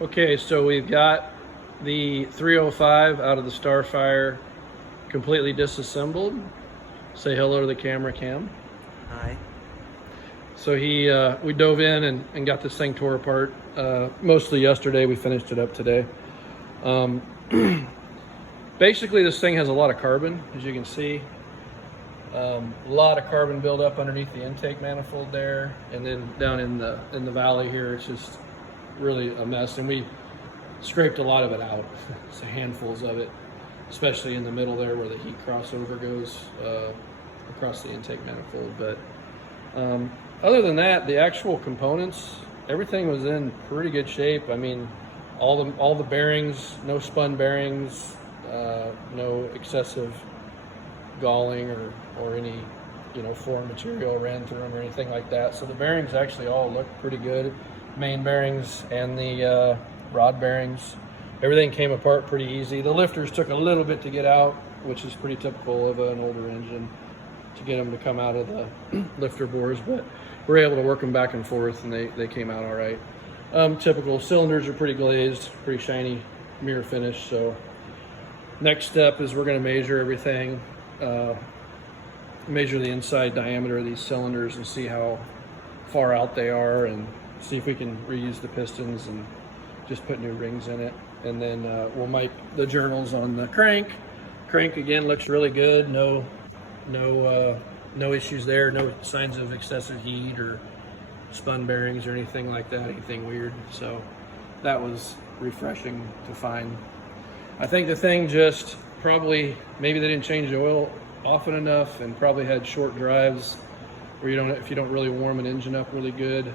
Okay, so we've got the 305 out of the Starfire completely disassembled. Say hello to the camera, Cam. Hi. So we dove in and got this thing tore apart. Mostly yesterday, we finished it up today. Um, basically, this thing has a lot of carbon, as you can see. A lot of carbon buildup underneath the intake manifold there, and then down in the valley here, it's just really a mess. And we scraped a lot of it out, so handfuls of it, especially in the middle there where the heat crossover goes across the intake manifold. But other than that, the actual components, everything was in pretty good shape. I mean, all the bearings, no spun bearings, no excessive galling or any foreign material ran through them or anything like that. So the bearings actually all look pretty good. Main bearings and the rod bearings, everything came apart pretty easy. The lifters took a little bit to get out, which is pretty typical of an older engine, to get them to come out of the lifter bores, but we're able to work them back and forth, and they came out all right. Typical cylinders are pretty glazed, pretty shiny mirror finish. So next step is we're going to measure everything, measure the inside diameter of these cylinders and see how far out they are, and see if we can reuse the pistons and just put new rings in it. And then we'll mic the journals on the crank. Crank again looks really good. No issues there. No signs of excessive heat or spun bearings or anything like that. Anything weird. So that was refreshing to find. I think the thing just probably maybe they didn't change the oil often enough and probably had short drives where if you don't really warm an engine up really good,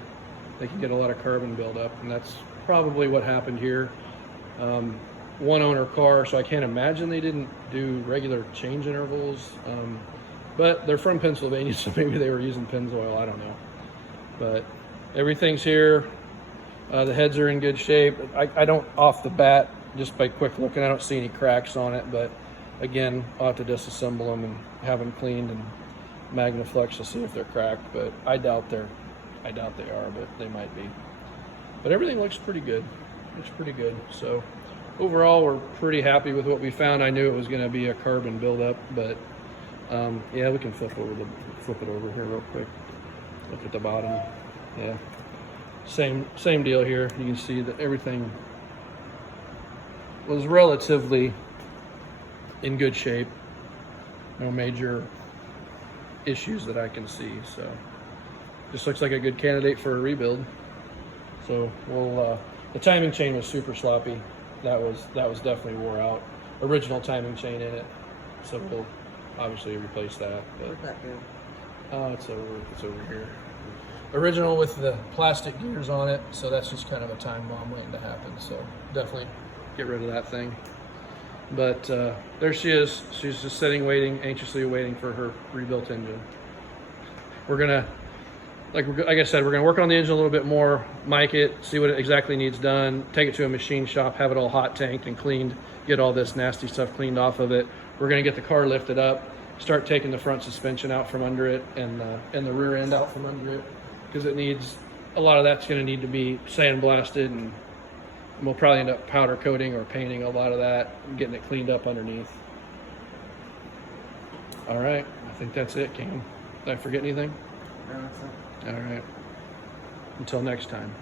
they can get a lot of carbon buildup, and that's probably what happened here. One owner car, so I can't imagine they didn't do regular change intervals, but they're from Pennsylvania, so maybe they were using Pennzoil, I don't know. But everything's here. The heads are in good shape. I don't, off the bat, just by quick looking, I don't see any cracks on it, but again, I'll have to disassemble them and have them cleaned and Magnaflex to see if they're cracked, but I doubt they are, but they might be. But everything looks pretty good. Looks pretty good. So overall, we're pretty happy with what we found. I knew it was going to be a carbon buildup, but yeah, we can flip it over here real quick. Look at the bottom. Yeah, same deal here. You can see that everything was relatively in good shape. No major issues that I can see. So just looks like a good candidate for a rebuild. So we'll the timing chain was super sloppy. That was definitely wore out. Original timing chain in it. So we'll obviously replace that. But Where'd that go? it's over here. Original with the plastic gears on it, so that's just kind of a time bomb waiting to happen. So definitely get rid of that thing. But there she is. She's just sitting, anxiously waiting for her rebuilt engine. We're gonna, like I said, we're gonna work on the engine a little bit more, mic it, see what it exactly needs done, take it to a machine shop, have it all hot tanked and cleaned, get all this nasty stuff cleaned off of it. We're gonna get the car lifted up, start taking the front suspension out from under it and the rear end out from under it, because it needs, a lot of that's gonna need to be sandblasted, and we'll probably end up powder coating or painting a lot of that and getting it cleaned up underneath. All right, I think that's it, Cam. Did I forget anything? No, that's it. All right. Until next time.